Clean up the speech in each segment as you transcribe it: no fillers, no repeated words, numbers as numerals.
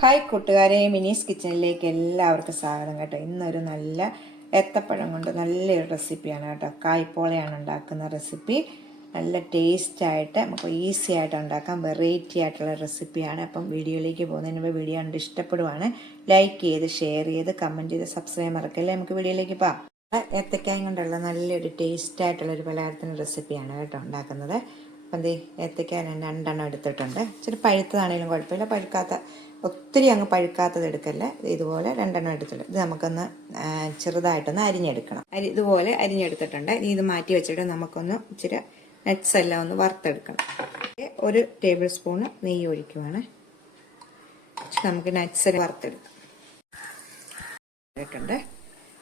Hi കൂട്ടുകാരെ, മിനീസ് കിച്ചണിലേക്ക് എല്ലാവർക്കും സ്വാഗതം കേട്ടോ. ഇന്നൊരു നല്ല ഏത്തപ്പഴം കൊണ്ട് നല്ലൊരു റെസിപ്പിയാണ് കേട്ടോ. കായ്പോളയാണ് ഉണ്ടാക്കുന്ന റെസിപ്പി. നല്ല ടേസ്റ്റായിട്ട് നമുക്ക് ഈസി ആയിട്ട് ഉണ്ടാക്കാം. വെറൈറ്റി ആയിട്ടുള്ള റെസിപ്പിയാണ്. അപ്പം വീഡിയോയിലേക്ക് പോകുന്നതിന് മുമ്പ് വീഡിയോ കണ്ട് ഇഷ്ടപ്പെടുവാണ് ലൈക്ക് ചെയ്ത് ഷെയർ ചെയ്ത് കമൻറ്റ് ചെയ്ത് സബ്സ്ക്രൈബ് മറക്കല്ലേ. നമുക്ക് വീഡിയോയിലേക്ക് പോകാം. ഏത്തക്കായും കൊണ്ടുള്ള നല്ലൊരു ടേസ്റ്റായിട്ടുള്ളൊരു പലഹാരത്തിന് റെസിപ്പിയാണ് കേട്ടോ ഉണ്ടാക്കുന്നത്. അപ്പം ഏത്തക്ക രണ്ടെണ്ണം എടുത്തിട്ടുണ്ട്. ഇച്ചിരി പഴുത്തതാണെങ്കിലും കുഴപ്പമില്ല, ഒത്തിരി അങ്ങ് പഴുക്കാത്തത് എടുക്കല്ലേ. ഇതുപോലെ രണ്ടെണ്ണം എടുത്തിട്ട് ഇത് നമുക്കൊന്ന് ചെറുതായിട്ടൊന്ന് അരിഞ്ഞെടുക്കണം. ഇതുപോലെ അരിഞ്ഞെടുത്തിട്ടുണ്ട്. ഇത് മാറ്റി വെച്ചിട്ട് നമുക്കൊന്ന് ഇച്ചിരി നട്ട്സ് എല്ലാം ഒന്ന് വറുത്തെടുക്കണം. 1 ടേബിൾ സ്പൂണ് നെയ്യ് ഒഴിക്കുവാണ്. നമുക്ക് നട്ട്സ് വറുത്തെടുക്കാം.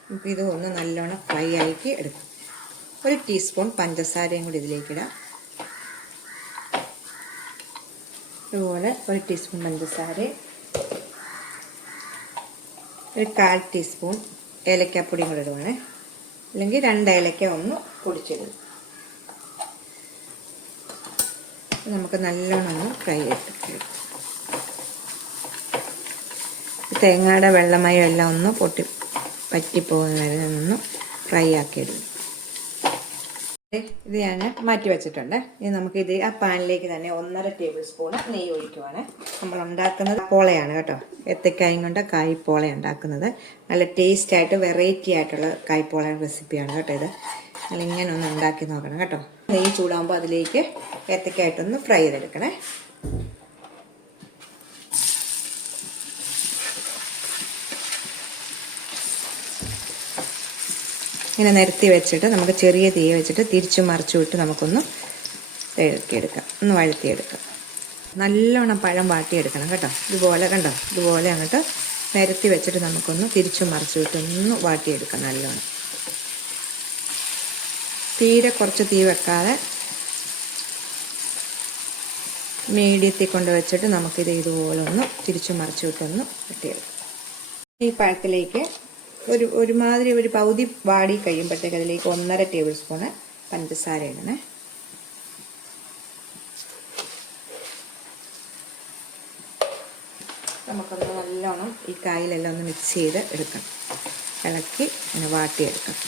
നമുക്ക് ഇത് ഒന്ന് നല്ലോണം ഫ്രൈ ആക്കി എടുക്കാം. 1 ടീസ്പൂൺ പഞ്ചസാരയും കൂടി ഇതിലേക്കിടാം. ഇതുപോലെ 1 ടീസ്പൂൺ പഞ്ചസാര, 1/4 ടീസ്പൂൺ ഏലക്കാപ്പൊടിയും കൂടെ ഇടുവാണ്. അല്ലെങ്കിൽ 2 ഏലക്ക ഒന്ന് പൊടിച്ചിടും. നമുക്ക് നല്ലോണം ഒന്ന് ഫ്രൈ ചെയ്തെടുക്കാം. തേങ്ങയുടെ വെള്ളമയം എല്ലാം ഒന്ന് പറ്റിപ്പോകുന്ന വരെ ഒന്ന് ഫ്രൈ ആക്കിയിടും. ഇത് ഞാൻ മാറ്റി വെച്ചിട്ടുണ്ട്. ഇനി നമുക്ക് ആ പാനിലേക്ക് തന്നെ 1.5 ടേബിൾ സ്പൂണ് നെയ്യ് ഒഴിക്കുവാണ്. നമ്മൾ ഉണ്ടാക്കുന്നത് പോളയാണ് കേട്ടോ. ഏത്തക്കായും കൊണ്ട് കായ്പോള ഉണ്ടാക്കുന്നത്. നല്ല ടേസ്റ്റ് ആയിട്ട് വെറൈറ്റി ആയിട്ടുള്ള കായ്പോള റെസിപ്പിയാണ് കേട്ടോ ഇത്. നിങ്ങൾ ഇങ്ങനെ ഒന്ന് ഉണ്ടാക്കി നോക്കണം കേട്ടോ. നെയ്യ് ചൂടാകുമ്പോൾ അതിലേക്ക് ഏത്തക്കായിട്ടൊന്ന് ഫ്രൈ ചെയ്തെടുക്കണേ. ഇങ്ങനെ നിരത്തി വെച്ചിട്ട് നമുക്ക് ചെറിയ തീ വെച്ചിട്ട് തിരിച്ചു മറിച്ചു വിട്ട് നമുക്കൊന്ന് ഇളക്കിയെടുക്കാം, ഒന്ന് വഴറ്റിയെടുക്കാം. നല്ലോണം പഴം വാട്ടിയെടുക്കണം കേട്ടോ. ഇതുപോലെ കണ്ടോ, ഇതുപോലെ അങ്ങോട്ട് നിരത്തി വെച്ചിട്ട് നമുക്കൊന്ന് തിരിച്ചു മറിച്ചു വിട്ട് ഒന്ന് വാട്ടിയെടുക്കാം നല്ലോണം. തീരെ കുറച്ച് തീ വെക്കാതെ മീഡിയത്തിൽ കൊണ്ട് വെച്ചിട്ട് നമുക്കിത് ഇതുപോലെ ഒന്ന് തിരിച്ചു മറിച്ചു വിട്ടൊന്ന് വെട്ടിയെടുക്കാം. ഈ പഴത്തിലേക്ക് ഒരുമാതിരി ഒരു പകുതി വാടി കഴിയുമ്പോഴത്തേക്ക് അതിലേക്ക് 1.5 ടേബിൾ സ്പൂണ് പഞ്ചസാര ഇടണേ. നമുക്കൊന്ന് നല്ലോണം ഈ കായിലെല്ലാം ഒന്ന് മിക്സ് ചെയ്ത് എടുക്കണം. ഇളക്കി ഇങ്ങനെ വാട്ടിയെടുക്കണം.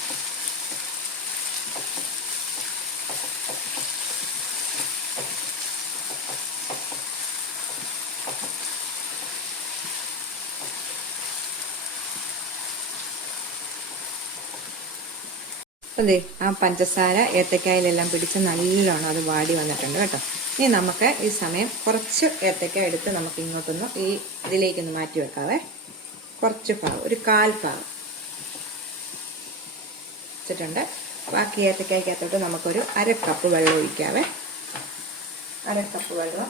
അതെ, ആ പഞ്ചസാര ഏത്തക്കായിലെല്ലാം പിടിച്ച് നല്ലോണം അത് വാടി വന്നിട്ടുണ്ട് കേട്ടോ. ഇനി നമുക്ക് ഈ സമയം കുറച്ച് ഏത്തക്ക എടുത്ത് നമുക്ക് ഇങ്ങോട്ടൊന്ന് ഇതിലേക്കൊന്ന് മാറ്റി വെക്കാവേ. കുറച്ച് ഭാഗം, ഒരു 1/4 ഭാഗം വെച്ചിട്ടുണ്ട്. ബാക്കി ഏത്തക്കായ്ക്കകത്തോട്ട് നമുക്കൊരു 1/2 കപ്പ് വെള്ളം ഒഴിക്കാവേ. 1/2 കപ്പ് വെള്ളം,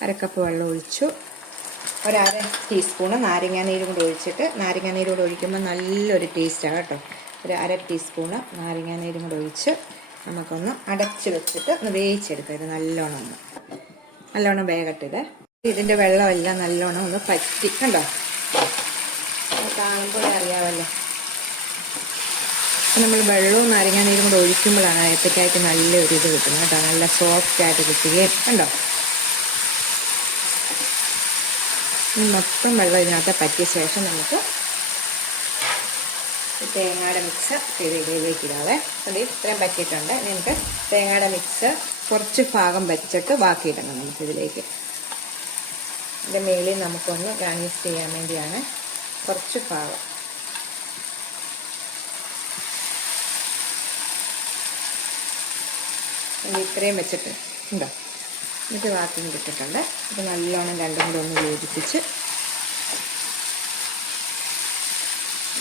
1/2 കപ്പ് വെള്ളം ഒഴിച്ചു. 1/2 ടീസ്പൂണ് നാരങ്ങാനീരും കൂടി ഒഴിച്ചിട്ട്, നാരങ്ങാനീരും കൂടെ ഒഴിക്കുമ്പോൾ നല്ലൊരു ടേസ്റ്റാണ് കേട്ടോ. 1/2 ടീസ്പൂണ് നാരങ്ങാനീരും കൂടെ ഒഴിച്ച് നമുക്കൊന്ന് അടച്ച് വെച്ചിട്ട് ഒന്ന് വേവിച്ചെടുക്കാം. ഇത് നല്ലോണം വേകട്ടെ. ഇതിൻ്റെ വെള്ളമെല്ലാം നല്ലോണം ഒന്ന് പറ്റി കണ്ടോ, കാണുമ്പോൾ അറിയാമല്ലോ. നമ്മൾ വെള്ളവും നാരങ്ങാനീരും കൂടെ ഒഴിക്കുമ്പോഴാണ് ഏത്തക്കായ്ക്ക് നല്ലൊരു ഇത് കിട്ടുന്നത് കേട്ടോ. നല്ല സോഫ്റ്റ് ആയിട്ട് കിട്ടുകയും കണ്ടോ. മൊത്തം വെള്ളം ഇതിനകത്ത് പറ്റിയ ശേഷം നമുക്ക് തേങ്ങയുടെ മിക്സ് ഇതിലേക്ക് ഇടാവേ. അത് ഇത്രയും പറ്റിയിട്ടുണ്ട്. നമുക്ക് തേങ്ങയുടെ മിക്സ് കുറച്ച് ഭാഗം വെച്ചിട്ട് ബാക്കി ഇടണം നമുക്കിതിലേക്ക്. ഇതിൻ്റെ മേളിൽ നമുക്കൊന്ന് ഗാർണിഷ് ചെയ്യാൻ വേണ്ടിയാണ് കുറച്ച് ഭാഗം. ഇത്രയും വെച്ചിട്ട് ഉണ്ടോ. ഇത് ബാക്കിയും കിട്ടിയിട്ടുണ്ട്. അപ്പോൾ നല്ലോണം രണ്ടും കൂടെ ഒന്ന് യോജിപ്പിച്ച്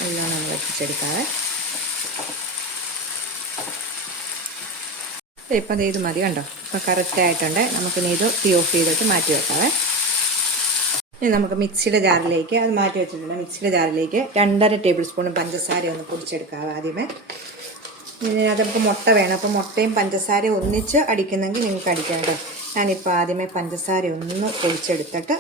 നല്ലോണം വറ്റിച്ചെടുക്കാവേ. ഇപ്പം ഇത് മതി കണ്ടോ. ഇപ്പം കറക്റ്റായിട്ടുണ്ട്. നമുക്കിനി ഇത് തീ ഓഫ് ചെയ്തിട്ട് മാറ്റി വെക്കാവേ. ഇനി നമുക്ക് മിക്സിയുടെ ജാറിലേക്ക് അത് മാറ്റി വെച്ചിട്ടുണ്ട്. മിക്സിയുടെ ജാറിലേക്ക് 2.5 ടേബിൾ സ്പൂൺ പഞ്ചസാര ഒന്ന് പൊടിച്ചെടുക്കാവേ ആദ്യമേ. ഇതിനകത്ത് നമുക്ക് മുട്ട വേണം. അപ്പോൾ മുട്ടയും പഞ്ചസാരയും ഒന്നിച്ച് അടിക്കുന്നെങ്കിൽ നിങ്ങൾക്ക് അടിക്കാം കേട്ടോ. ഞാനിപ്പോൾ ആദ്യമേ പഞ്ചസാര ഒന്ന് പൊടിച്ചെടുത്തിട്ട്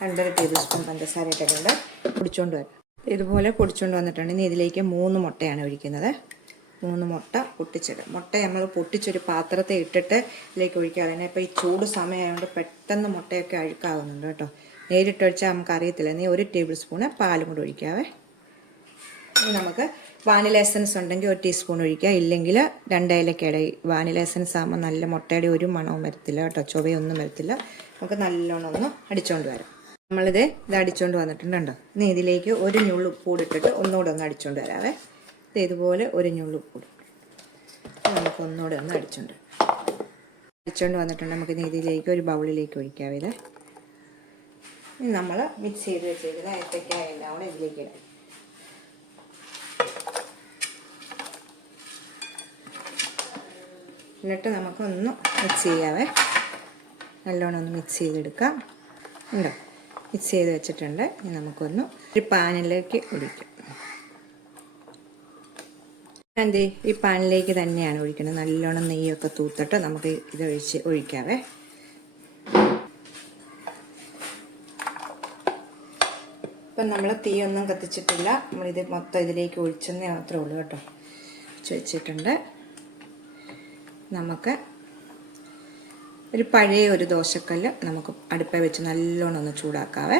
2.5 ടേബിൾ സ്പൂൺ പഞ്ചസാര ഇട്ടിട്ടുണ്ട്. പൊടിച്ചുകൊണ്ട് വരാം. ഇതുപോലെ പൊടിച്ചുകൊണ്ട് വന്നിട്ടുണ്ട്. ഇനി ഇതിലേക്ക് 3 മുട്ടയാണ് ഒഴിക്കുന്നത്. 3 മുട്ട പൊട്ടിച്ചിടും. മുട്ട നമ്മൾ പൊട്ടിച്ചൊരു പാത്രത്തെ ഇട്ടിട്ട് ഇതിലേക്ക് ഒഴിക്കാതെ തന്നെ. ഇപ്പോൾ ഈ ചൂട് സമയമായതുകൊണ്ട് പെട്ടെന്ന് മുട്ടയൊക്കെ അഴുക്കാവുന്നുണ്ട് കേട്ടോ. നേരിട്ടൊഴിച്ചാൽ നമുക്ക് അറിയത്തില്ല. നീ 1 ടേബിൾ സ്പൂണ് പാലും കൂടെ ഒഴിക്കാവേ. ഇനി നമുക്ക് വാനില എസൻസ് ഉണ്ടെങ്കിൽ 1 ടീസ്പൂൺ ഒഴിക്കുക. ഇല്ലെങ്കിൽ 2 ഏലക്കയുടെ. വാനില എസൻസ് ആകുമ്പോൾ നല്ല മുട്ടയുടെ ഒരു മണവും വരത്തില്ല കേട്ടോ, ചുവയൊന്നും വരത്തില്ല. നമുക്ക് നല്ലോണം ഒന്ന് അടിച്ചുകൊണ്ട് വരാം. ഇത് അടിച്ചുകൊണ്ട് വന്നിട്ടുണ്ടോ. ഇനി ഇതിലേക്ക് 1 ഞുള്ളു ഉപ്പൂടി ഇട്ടിട്ട് ഒന്നുകൂടെ ഒന്ന് അടിച്ചുകൊണ്ട് വരാവേ. ഇതുപോലെ 1 ഞുള്ളു ഉപ്പൂടി നമുക്ക് ഒന്നുകൂടെ ഒന്ന് അടിച്ചുകൊണ്ട് വന്നിട്ടുണ്ട്. നമുക്ക് ഇതിലേക്ക് ഒരു ബൗളിലേക്ക് ഒഴിക്കാവേ. ഇനി നമ്മൾ മിക്സ് ചെയ്ത് വെച്ചിരിക്കുന്ന ഏത്തക്കായ എല്ലാം കൂടെ ഇതിലേക്ക് ഇടാം. എന്നിട്ട് നമുക്കൊന്ന് മിക്സ് ചെയ്യാവേ. നല്ലോണം ഒന്ന് മിക്സ് ചെയ്തെടുക്കാം. ഉണ്ടോ, മിക്സ് ചെയ്ത് വെച്ചിട്ടുണ്ട്. ഇനി നമുക്കൊന്ന് ഒരു പാനിലേക്ക് ഒഴിക്കാം. ഈ പാനിലേക്ക് തന്നെയാണ് ഒഴിക്കുന്നത്. നല്ലോണം നെയ്യൊക്കെ തൂത്തിട്ട് നമുക്ക് ഇത് ഒഴിക്കാവേ. ഇപ്പം നമ്മൾ തീയൊന്നും കത്തിച്ചിട്ടില്ല. നമ്മളിത് മൊത്തം ഇതിലേക്ക് ഒഴിച്ചെന്നേ മാത്രമേ ഉള്ളൂ കേട്ടോ. വെച്ചിട്ടുണ്ട്. നമുക്ക് ഒരു പഴയ ഒരു ദോശക്കല്ല് നമുക്ക് അടുപ്പിൽ വെച്ച് നല്ലോണം ഒന്ന് ചൂടാക്കാവേ.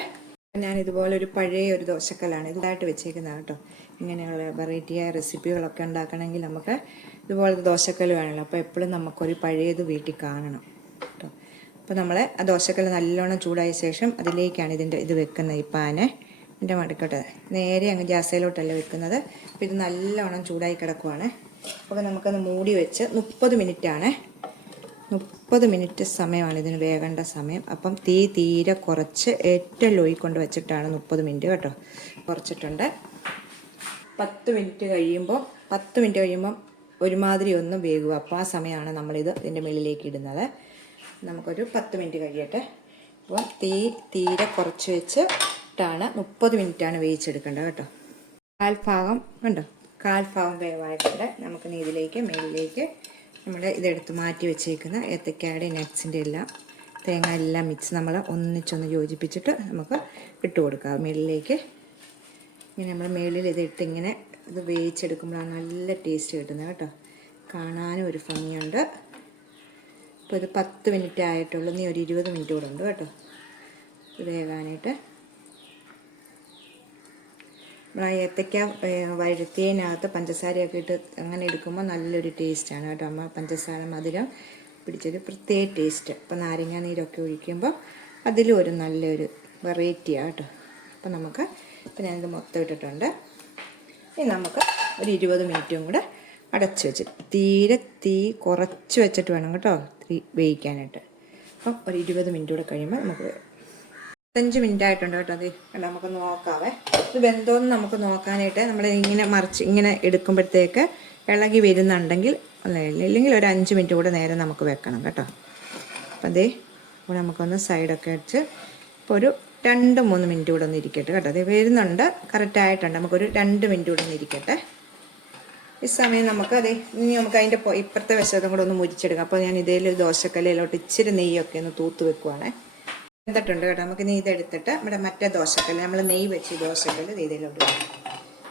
ഞാൻ ഇതുപോലെ ഒരു പഴയ ഒരു ദോശക്കല്ലാണ് ഇതായിട്ട് വെച്ചേക്കുന്നത് കേട്ടോ. ഇങ്ങനെയുള്ള വെറൈറ്റിയായ റെസിപ്പികളൊക്കെ ഉണ്ടാക്കണമെങ്കിൽ നമുക്ക് ഇതുപോലത്തെ ദോശക്കല്ല് വേണമല്ലോ. അപ്പോൾ എപ്പോഴും നമുക്കൊരു പഴയത് വീട്ടിൽ കാണണം കേട്ടോ. അപ്പോൾ നമ്മൾ ആ ദോശക്കല്ല് നല്ലോണം ചൂടായ ശേഷം അതിലേക്കാണ് ഇത് വെക്കുന്നത്. ഈ പാന് എൻ്റെ മടുക്കട്ടെ നേരെ അങ്ങ് ഗ്യാസയിലോട്ടല്ല വെക്കുന്നത്. അപ്പോൾ ഇത് നല്ലോണം ചൂടായി കിടക്കുവാണ്. അപ്പോൾ നമുക്കത് മൂടി വെച്ച് 30 മിനിറ്റാണ്. 30 മിനിറ്റ് സമയമാണ് ഇതിന് വേകേണ്ട സമയം. അപ്പം തീ തീരെ കുറച്ച് ഏറ്റവും ലോയിൽ കൊണ്ട് വെച്ചിട്ടാണ് 30 മിനിറ്റ് കേട്ടോ. കുറച്ചിട്ടുണ്ട്. 10 മിനിറ്റ് കഴിയുമ്പോൾ ഒരുമാതിരി ഒന്ന് വേകുക. അപ്പോൾ ആ സമയമാണ് നമ്മളിത് ഇതിൻ്റെ മുകളിലേക്ക് ഇടുന്നത്. നമുക്കൊരു 10 മിനിറ്റ് കഴിയട്ടെ. അപ്പോൾ തീ തീരെ കുറച്ച് വെച്ചിട്ടാണ് 30 മിനിറ്റാണ് വേവിച്ചെടുക്കേണ്ടത് കേട്ടോ. കാൽഭാഗം വേവായിട്ടുണ്ട്. നമുക്ക് ഇതിലേക്ക് മേളിലേക്ക് നമ്മുടെ ഇതെടുത്ത് മാറ്റി വെച്ചേക്കുന്ന ഏത്തക്കായുടെ നട്ട്സിൻ്റെ എല്ലാം തേങ്ങ എല്ലാം മിക്സ് നമ്മൾ ഒന്നിച്ചൊന്ന് യോജിപ്പിച്ചിട്ട് നമുക്ക് ഇട്ട് കൊടുക്കാം മേളിലേക്ക്. ഇങ്ങനെ നമ്മൾ മേളിൽ ഇതിട്ട് ഇങ്ങനെ ഇത് വേവിച്ചെടുക്കുമ്പോഴാണ് നല്ല ടേസ്റ്റ് കിട്ടുന്നത് കേട്ടോ. കാണാനും ഒരു ഭംഗിയുണ്ട്. ഇപ്പോൾ ഇത് 10 മിനിറ്റ് ആയിട്ടുള്ളൂ. നീ ഒരു 20 മിനിറ്റ് കൂടെ ഉണ്ട് കേട്ടോ ഇത് വേകാനായിട്ട്. ഏത്തയ്ക്ക വഴുത്തിയതിനകത്ത് പഞ്ചസാരയൊക്കെ ഇട്ട് അങ്ങനെ എടുക്കുമ്പോൾ നല്ലൊരു ടേസ്റ്റാണ് കേട്ടോ. അമ്മ പഞ്ചസാര മധുരം പിടിച്ചൊരു പ്രത്യേക ടേസ്റ്റ്. അപ്പോൾ നാരങ്ങ നീരൊക്കെ ഒഴിക്കുമ്പോൾ അതിലും ഒരു നല്ലൊരു വെറൈറ്റിയാണ് കേട്ടോ. അപ്പോൾ ഇപ്പോൾ ഞാനിത് മൊത്തം ഇട്ടിട്ടുണ്ട്. ഇനി നമുക്ക് ഒരു 20 മിനിറ്റും കൂടെ അടച്ച് വെച്ചിട്ട് തീരെ തീ കുറച്ച് വെച്ചിട്ട് വേണം കേട്ടോ വേവിക്കാനായിട്ട്. അപ്പം ഒരു 20 മിനിറ്റ് കൂടെ കഴിയുമ്പോൾ നമുക്ക് 5 മിനിറ്റ് ആയിട്ടുണ്ട് കേട്ടോ. അത് നമുക്ക് നോക്കാവേ. ഇത് വെന്തോന്ന് നമുക്ക് നോക്കാനായിട്ട് നമ്മൾ ഇങ്ങനെ എടുക്കുമ്പോഴത്തേക്ക് ഇളകി വരുന്നുണ്ടെങ്കിൽ ഇല്ലെങ്കിൽ ഒരു 5 മിനിറ്റ് കൂടെ നേരം നമുക്ക് വെക്കണം കേട്ടോ. അപ്പം അതേ ഇവിടെ നമുക്കൊന്ന് സൈഡൊക്കെ വെച്ച് ഇപ്പോൾ ഒരു 2-3 മിനിറ്റ് കൂടെ ഒന്ന് ഇരിക്കട്ടെ കേട്ടോ. അത് വരുന്നുണ്ട്, കറക്റ്റായിട്ടുണ്ട്. നമുക്കൊരു 2 മിനിറ്റ് കൂടെ ഒന്ന് ഇരിക്കട്ടെ. ഈ സമയം നമുക്ക് ഇനി നമുക്ക് അതിൻ്റെ ഇപ്പുറത്തെ വശത്തും കൂടെ ഒന്ന് മുരിച്ചെടുക്കാം. അപ്പോൾ ഞാൻ ദോശക്കല്ലിലോട്ട് ഇച്ചിരി നെയ്യൊക്കെ ഒന്ന് തൂത്ത് വെക്കുവാണേ. എന്നിട്ടുണ്ട് കേട്ടോ. നമുക്ക് ഇതെടുത്തിട്ട് നമ്മുടെ മറ്റേ ദോശക്കല്ല് നമ്മൾ നെയ്യ് വെച്ച് ദോശക്കല്ല് ഇതിലോട്ട്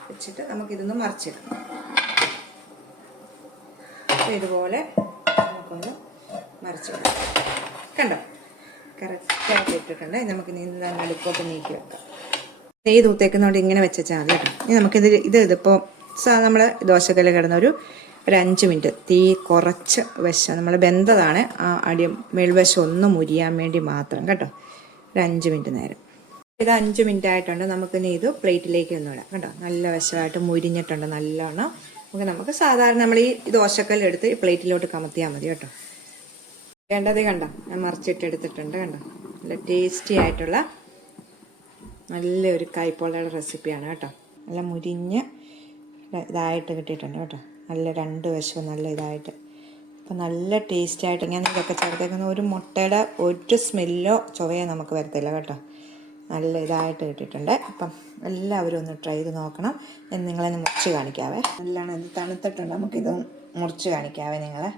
വെച്ചിട്ട് നമുക്കിതൊന്ന് മറിച്ചിടാം. ഇതുപോലെ നമുക്കൊന്ന് മറിച്ചിടാം. കണ്ടോ, കറക്റ്റായിട്ട് ഇട്ടിട്ടുണ്ട്. നമുക്ക് നടുക്കോട്ട് നീക്കി വെക്കാം. നെയ്യ് തൂത്തേക്കുന്നതുകൊണ്ട് ഇങ്ങനെ വെച്ചാൽ മതി കേട്ടോ. ഇനി നമുക്കിതിപ്പോൾ നമ്മൾ ദോശക്കല്ല് കിടന്ന ഒരു 5 മിനിറ്റ് തീ കുറച്ച് വശം നമ്മൾ വെന്തതാണ്. ആ മേൽവശം ഒന്ന് മുരിയാൻ വേണ്ടി മാത്രം കേട്ടോ. ഒരു 5 മിനിറ്റ് നേരം. ഇത് 5 മിനിറ്റ് ആയിട്ടുണ്ട്. നമുക്ക് ഇത് പ്ലേറ്റിലേക്ക് ഒന്ന് ഇടാം കേട്ടോ. നല്ല വശമായിട്ട് മുരിഞ്ഞിട്ടുണ്ട് നല്ലോണം. നമുക്ക് സാധാരണ നമ്മൾ ഈ ദോശക്കല്ല് എടുത്ത് ഈ പ്ലേറ്റിലോട്ട് കമത്തിയാൽ മതി കേട്ടോ. വേണ്ടത് കണ്ടോ, ഞാൻ മറിച്ചിട്ട് എടുത്തിട്ടുണ്ട് കണ്ടോ. നല്ല ടേസ്റ്റി ആയിട്ടുള്ള നല്ലൊരു കൈപ്പോളയുടെ റെസിപ്പിയാണ് കേട്ടോ. നല്ല മുരിഞ്ഞ് ഇതായിട്ട് കിട്ടിയിട്ടുണ്ട് കേട്ടോ. നല്ല 2 വശവും നല്ല ഇതായിട്ട്. അപ്പം നല്ല ടേസ്റ്റ് ആയിട്ട് ഞാൻ ഇതൊക്കെ ചേർത്തേക്കുന്ന ഒരു മുട്ടയുടെ ഒരു സ്മെല്ലോ ചൊവയോ നമുക്ക് വരത്തില്ല കേട്ടോ. നല്ല ഇതായിട്ട് കിട്ടിയിട്ടുണ്ട്. അപ്പം എല്ലാവരും ഒന്ന് ട്രൈ ചെയ്ത് നോക്കണം. ഞാൻ നിങ്ങളെ മുറിച്ച് കാണിക്കാവേ. നല്ലോണം ഇത് തണുത്തിട്ടുണ്ട്. നമുക്കിത് മുറിച്ച് കാണിക്കാവേ നിങ്ങളെ.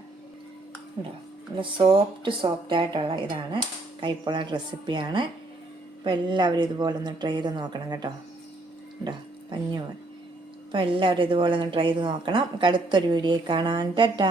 ഉണ്ടോ, നല്ല സോഫ്റ്റായിട്ടുള്ള ഇതാണ് കൈപ്പോള റെസിപ്പിയാണ്. അപ്പോൾ എല്ലാവരും ഇതുപോലെ ഒന്ന് ട്രൈ ചെയ്ത് നോക്കണം കേട്ടോ. ഉണ്ടോ, പഞ്ഞു പോലെ അപ്പോൾ എല്ലാവരും ഇതുപോലെ ഒന്ന് ട്രൈ ചെയ്ത് നോക്കണം. നമുക്ക് അടുത്തൊരു വീഡിയോ കാണാം. ടാറ്റാ.